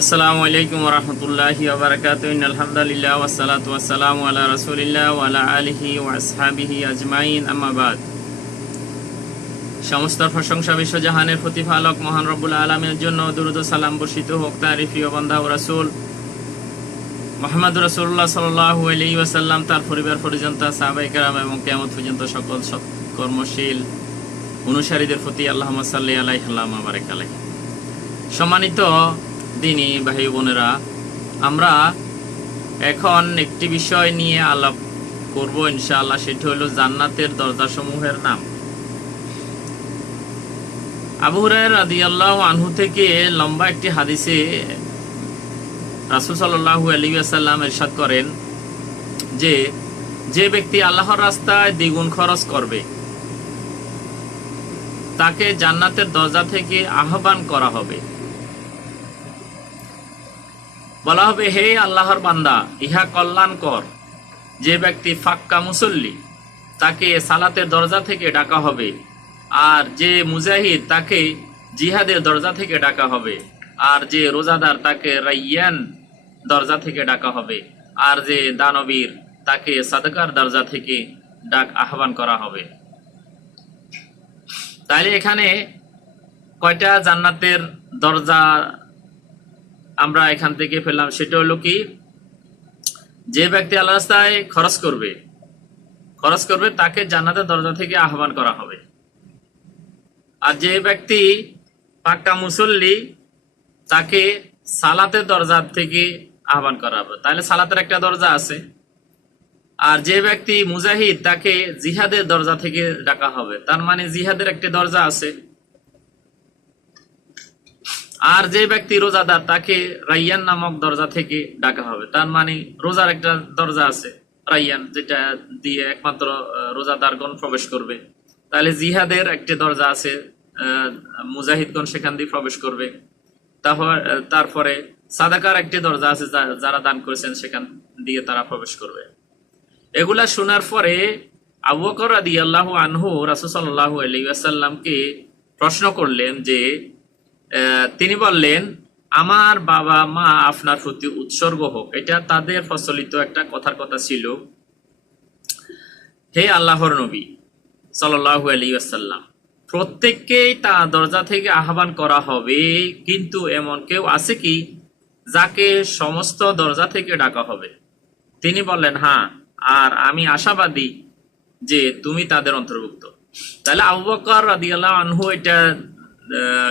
আসসালামু আলাইকুম রহমতুল্লাহি ওবরাকাত আলহামদুলিল্লাহ ওয়াসালাতু ওয়াসসালামু আলা রাসূলিল্লাহ ওয়া আলা আলিহি ওয়া আসহাবিহি আজমাইন। আম্মা বাদ। সমস্ত প্রশংসা বিশ্বজাহানের প্রতিপালক মহান রব্বুল আলমের জন্য দুরুদ ও সালাম বর্ষিত হোক, তার প্রিয় বান্দা ও রাসূল। মোহাম্মদ রসুল্লাহ সাল্লাহ আলী ওয়াসাল্লাম, তার পরিবার পরিজন তার সাহাবাই কারাম এবং কেমন পর্যন্ত সকল কর্মশীল অনুসারীদের প্রতি আল্লাহ সাল্লি আলাই আল্লাহ সম্মানিত দিনী ভাই বোনেরা, আমরা এখন একটি বিষয় নিয়ে আলাপ করব ইনশাআল্লাহ, সেটি হলো জান্নাতের দরজাসমূহের নাম। আবু হুরায়রা রাদিয়াল্লাহু আনহু থেকে লম্বা একটি হাদিসে রাসূল সাল্লাল্লাহু আলাইহি ওয়াসাল্লাম ইরশাদ করেন যে যে ব্যক্তি আল্লাহর রাস্তায় দ্বিগুণ খরচ করবে, তাকে জান্নাতের দরজা থেকে আহ্বান করা হবে। বলা হবে, হে আল্লাহর বান্দা, ইহা কল্যাণ কর যে ব্যক্তি ফাক্কা মুসল্লি, তাকে সালাতের দরজা থেকে ডাকা হবে। আর যে মুজাহিদ, তাকে জিহাদের দরজা থেকে ডাকা হবে। আর যে রোজাদার, তাকে রাইয়ান দরজা থেকে ডাকা হবে। আর যে দানবীর, তাকে সাদকার দরজা থেকে ডাক আহ্বান করা হবে। তাহলে এখানে কয়টা জান্নাতের দরজা আমরা এখান থেকে পেলাম সেটা হলো কি? যে ব্যক্তি আল্লাহ রাস্তায় খরচ করবে খরচ করবে, তাকে জান্নাতের দরজা থেকে আহ্বান করা হবে। আর যে ব্যক্তি পাক্কা মুসল্লি, তাকে সালাতের দরজা থেকে আহ্বান করা হবে। তাহলে সালাতের একটা দরজা আছে। আর যে ব্যক্তি মুজাহিদ, তাকে জিহাদের দরজা থেকে ডাকা হবে। তার মানে জিহাদের একটি দরজা আছে। আর যে ব্যক্তি রোজাদার, তাকে রাইয়ান নামক দরজা থেকে ডাকা হবে। তার মানে রোজার একটা দরজা আছে, রাইয়ান, যেটা দিয়ে একমাত্র রোজাদারগণ প্রবেশ করবে। তাহলে জিহাদের একটি দরজা আছে মুজাহিদগণ সেখান দিয়ে প্রবেশ করবে। তারপর তারপরে সাদাকার একটি দরজা আছে যারা দান করেছেন, সেখান দিয়ে তারা প্রবেশ করবে। এগুলা শোনার পরে আবু আদি রাদিয়াল্লাহু আনহু রাসূল সাল্লাল্লাহু আলাইহি ওয়াসাল্লামকে প্রশ্ন করলেন যে তিনি বললেন, আমার বাবা মা আপনার প্রতি উৎসর্গ হোক। এটা তাদের প্রচলিত একটা কথার কথা ছিল। হে আল্লাহর নবী সাল্লাল্লাহু আলাইহি ওয়াসাল্লাম, প্রত্যেককেই তা দরজা থেকে আহ্বান করা হবে, কিন্তু এমন কেউ আছে কি যাকে সমস্ত দরজা থেকে ডাকা হবে? তিনি বললেন হ্যাঁ আর আমি আশাবাদী যে তুমি তাদের অন্তর্ভুক্ত। তাহলে আবু বকর রাদিয়াল্লাহু আনহু এটা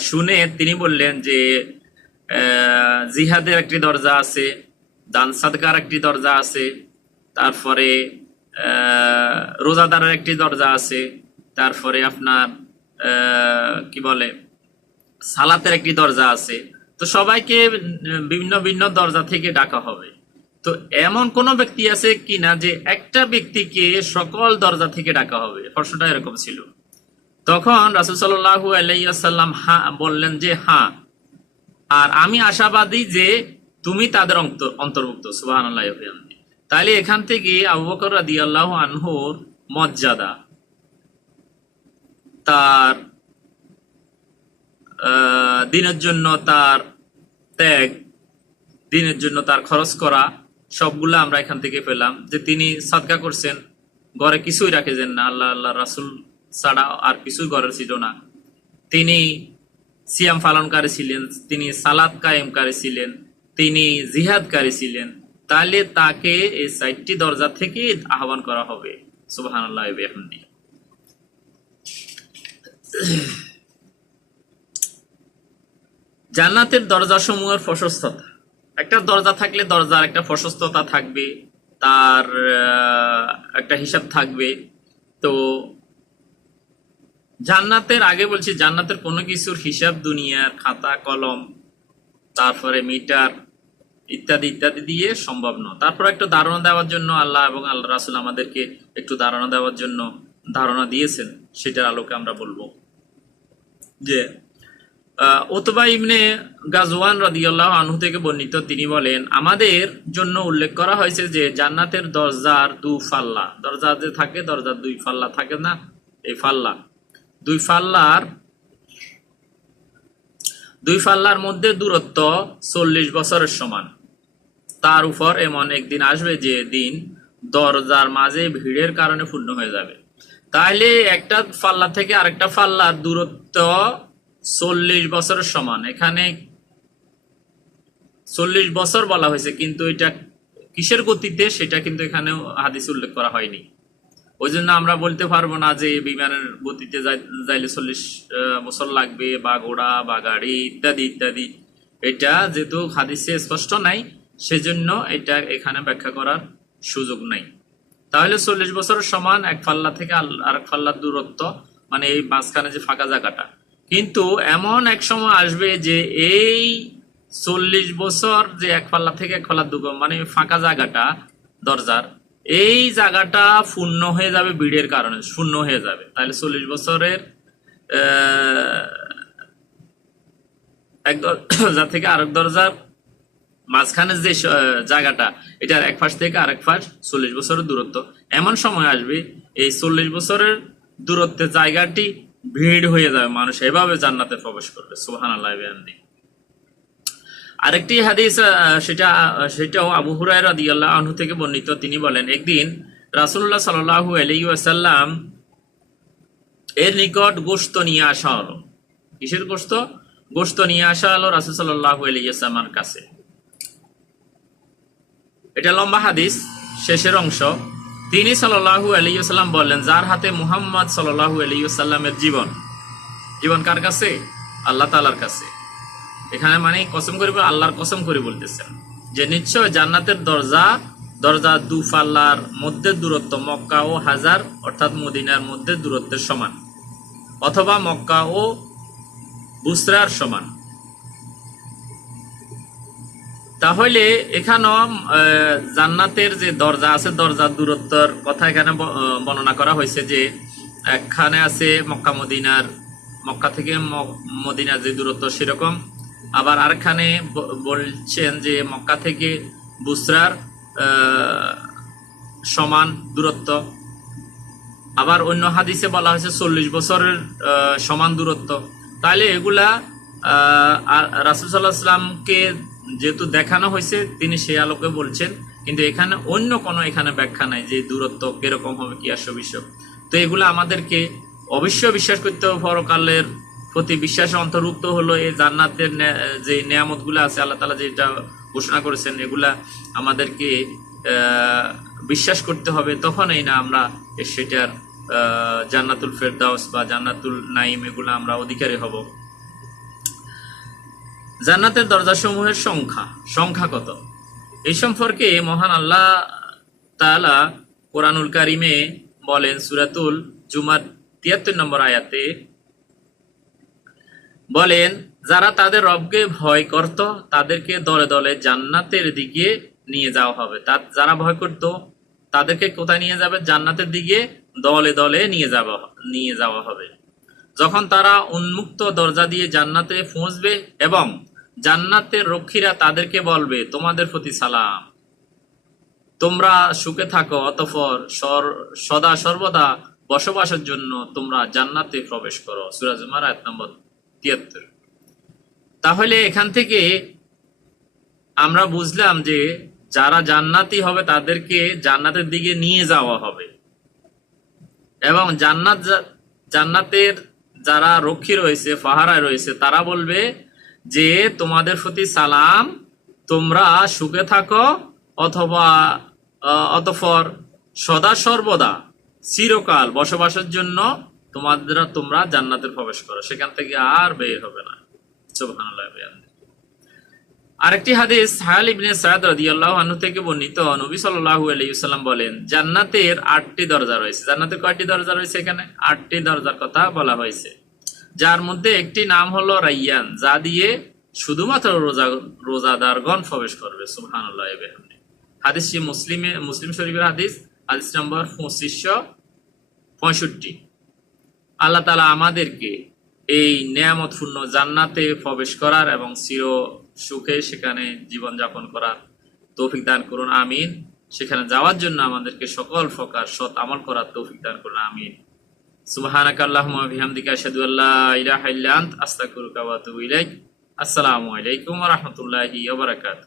শুনে তিনি বললেন যে জিহাদের একটি দরজা আছে দান সাদকার একটি দরজা আছে তারপরে রোজাদারের একটি দরজা আছে তারপরে আপনার কি বলে সালাতের একটি দরজা আছে। তো সবাইকে উম, ভিন্ন ভিন্ন দরজা থেকে ডাকা হবে। তো এমন কোন ব্যক্তি আছে কিনা যে একটা ব্যক্তিকে সকল দরজা থেকে ডাকা হবে? প্রশ্নটা এরকম ছিল। তখন রাসুল সাল্লাহু আলাইসাল্লাম হ্যাঁ বললেন যে হ্যাঁ আর আমি আশাবাদী যে তুমি তাদের অন্তর্ভুক্ত সুবাহ তাহলে এখান থেকে আবু বকর রাদি আল্লাহ আনহুর মর্যাদা, তার দিনের জন্য তার ত্যাগ, দিনের জন্য তার খরচ করা, সবগুলো আমরা এখান থেকে পেলাম যে তিনি সাদকা করছেন, ঘরে কিছুই রাখেছেন না, আল্লাহ আল্লাহ রাসুল ছাড়া আর কিছুই ঘরে ছিল না। তিনি সিয়াম পালনকারী ছিলেন, তিনি সালাদ কায়েমকারী ছিলেন, তিনি জিহাদকারী ছিলেন। তাহলে তাকে এই চারটি দরজা থেকে আহ্বান করা হবে। সুবাহান জান্নাতের দরজা সমূহের প্রশস্ততা। একটা দরজা থাকলে দরজার একটা প্রশস্ততা থাকবে, তার একটা হিসাব থাকবে। তো জান্নাতের আগে বলছি জান্নাতের কোনো কিছুর হিসাব দুনিয়ার খাতা কলম তারপরে মিটার ইত্যাদি ইত্যাদি দিয়ে সম্ভব নয়। তারপর একটু ধারণা দেওয়ার জন্য আল্লাহ এবং আল্লাহ রাসুল আমাদেরকে একটু ধারণা দেওয়ার জন্য ধারণা দিয়েছেন সেটার আলোকে আমরা বলব। যে আহ, ইমনে গাজওয়ান রাদিয়াল্লাহু আনহু থেকে বর্ণিত তিনি বলেন আমাদের জন্য উল্লেখ করা হয়েছে যে জান্নাতের দরজার দু ফাল্লা দরজা যে থাকে দরজার দুই ফাল্লা থাকে না এই ফাল্লা দুই ফাল্লার দুই ফাল্লার মধ্যে দূরত্ব চল্লিশ বছরের সমান। তার উপর এমন একদিন আসবে যে দিন দরজার মাঝে ভিড়ের কারণে পূর্ণ হয়ে যাবে। তাহলে একটা ফাল্লা থেকে আরেকটা ফাল্লার দূরত্ব চল্লিশ বছরের সমান। এখানে চল্লিশ বছর বলা হয়েছে, কিন্তু এটা কিসের গতিতে সেটা কিন্তু এখানে হাদিস উল্লেখ করা হয়নি। ওই জন্য আমরা বলতে পারব না যে বিমানের গতিতে যাই- যাইলে চল্লিশ বছর লাগবে, বা ঘোড়া, বা গাড়ি ইত্যাদি ইত্যাদি। এটা যেহেতু হাদিসে স্পষ্ট নাই, সেজন্য এটা এখানে ব্যাখ্যা করার সুযোগ নাই। তাহলে চল্লিশ বছরের সমান এক পাল্লা থেকে আল- আরেক পাল্লার দূরত্ব মানে এই মাঝখানে যে ফাঁকা জায়গাটা। কিন্তু এমন এক সময় আসবে যে এই চল্লিশ বছর যে এক পাল্লা থেকে এক পাল্লার দুগম মানে ফাঁকা জায়গাটা, দরজার এই জায়গাটা শূন্য হয়ে যাবে ভিড়ের কারণে, শূন্য হয়ে যাবে। তাহলে চল্লিশ বছরের এক দরজা থেকে আরেক দরজার মাঝখানে যে জায়গাটা, এটার এক পাশ থেকে আরেক পাশ চল্লিশ বছরের দূরত্ব। এমন সময় আসবে, এই চল্লিশ বছরের দূরত্বের জায়গাটি ভিড় হয়ে যাবে। মানুষ এভাবে জান্নাতে প্রবেশ করবে। সুহান আল্লাহ। আরেকটি হাদিস সেটা, সেটাও আবু হুরায় রাদিয়াল্লাহু আনহু থেকে বর্ণিত। তিনি বলেন, একদিন রাসূলুল্লাহ সাল্লাল্লাহু আলাইহি ওয়াসাল্লাম এর নিকট গোশত নিয়ে আসা হলো। কিসের গোশত? গোশত নিয়ে আসা হলো রাসূল সাল্লাল্লাহু আলাইহি ওয়াসাল্লামের কাছে। এটা লম্বা হাদিস, শেষের অংশ। তিনি সাল্লাল্লাহু আলাইহি ওয়াসাল্লাম বললেন, যার হাতে মুহাম্মদ সাল্লাল্লাহু আলাইহি ওয়াসাল্লামের জীবন। জীবন কার কাছে? আল্লাহ তালার কাছে। এখানে মানে কসম করে আল্লাহর কসম করে বলতেছেন যে নিশ্চয় জান্নাতের দরজা দরজা দু পাল্লার মধ্যে দূরত্ব মক্কা ও হাজার, অর্থাৎ মদিনার মধ্যে দূরত্বের সমান, অথবা মক্কা ও বুসরার সমান। তাহলে এখানেও জান্নাতের যে দরজা আছে দরজার দূরত্বর কথা এখানে বর্ণনা করা হয়েছে যে এখানে আছে মক্কা, মদিনার, মক্কা থেকে মদিনার যে দূরত্ব সেরকম আবার আরেকখানে বলছেন যে মক্কা থেকে বুসরার সমান দূরত্ব। আবার অন্য হাদিসে বলা হয়েছে চল্লিশ বছরের সমান দূরত্ব। তাহলে এগুলা রাসুল সাল্লাহ সাল্লামকে যেহেতু দেখানো হয়েছে, তিনি সেই আলোকে বলছেন। কিন্তু এখানে অন্য কোনো এখানে ব্যাখ্যা নাই যে দূরত্ব কীরকম হবে, কি আসো বিষয়। তো এগুলো আমাদেরকে অবশ্যই বিশ্বাস করতে হবে পরকালের প্রতি বিশ্বাসে অন্তর্ভুক্ত হলো এই জান্নাতের যে নিয়ামতগুলো আছে, আল্লাহ তালা যেটা ঘোষণা করেছেন, এগুলা আমাদেরকে বিশ্বাস করতে হবে। তখনই না আমরা সেটার জান্নাতুল ফেরদাউস বা জান্নাতুল নাইম এগুলো আমরা অধিকারী হব। জান্নাতের দরজাসমূহের সংখ্যা সংখ্যা কত? এই সম্পর্কে মহান আল্লাহ তাআলা কোরআনুল কারিমে বলেন, সুরাতুল জুমার তিয়াত্তর নম্বর আয়াতে বলেন, যারা তাদের রবকে ভয় করত, তাদেরকে দলে দলে জান্নাতের দিকে নিয়ে যাওয়া হবে। তা, যারা ভয় করত, তাদেরকে কোথায় নিয়ে যাবে? জান্নাতের দিকে দলে দলে নিয়ে যাওয়া নিয়ে যাওয়া হবে। যখন তারা উন্মুক্ত দরজা দিয়ে জান্নাতে পৌঁছবে এবং জান্নাতের রক্ষীরা তাদেরকে বলবে, তোমাদের প্রতি সালাম। তোমরা সুখে থাকো, অতঃপর সদা সর্বদা বসবাসের জন্য তোমরা জান্নাতে প্রবেশ করো। সুরাজ আয়াত নম্বর তিয়াত্তর। তাহলে এখান থেকে আমরা বুঝলাম যে যারা জান্নাতি হবে তাদেরকে জান্নাতের দিকে নিয়ে যাওয়া হবে। এবং জান্নাত জান্নাতের যারা রক্ষী রয়েছে ফাহারায় রয়েছে তারা বলবে যে তোমাদের প্রতি সালাম তোমরা সুখে থাকো অথবা আহ, অতঃপর সদা সর্বদা চিরকাল বসবাসের জন্য তোমাদের তোমরা জান্নাতে প্রবেশ করো। সেখান থেকে আর বের হবে না। আরেকটি হাদিস হায়াল ইবনে সাদ রাদিয়াল্লাহু আনহু থেকে বর্ণিত। নবী সাল্লাল্লাহু আলাইহি ওয়াসাল্লাম বলেন, জান্নাতের আটটি দরজা রয়েছে। জান্নাতের কয়টি দরজা রয়েছে এখানে? আটটি দরজার কথা বলা হয়েছে। যার মধ্যে একটি নাম হলো রাইয়ান, যা দিয়ে শুধুমাত্র রোজা, রোজাদারগণ প্রবেশ করবে। সুবহানাল্লাহ বিহামদিহি। হাদিসটি মুসলিমে, মুসলিম শরীফের হাদিস। হাদিস নম্বর পঁচিশশো পঁয়ষট্টি। আল্লাহ তালা আমাদেরকে এই নেয়ামতপূর্ণ জান্নাতে প্রবেশ করার এবং চির সুখে সেখানে জীবন যাপন করার তৌফিক দান করুন, আমিন। সেখানে যাওয়ার জন্য আমাদেরকে সকল প্রকার সৎ আমল করার তৌফিক দান করুন, আমিন। সুবহানাকা আল্লাহুম্মা বিহামদিকা আশহাদু ওয়া ইলাইক। আসসালামু আলাইকুম রহমতুল্লাহি ওবরাকাত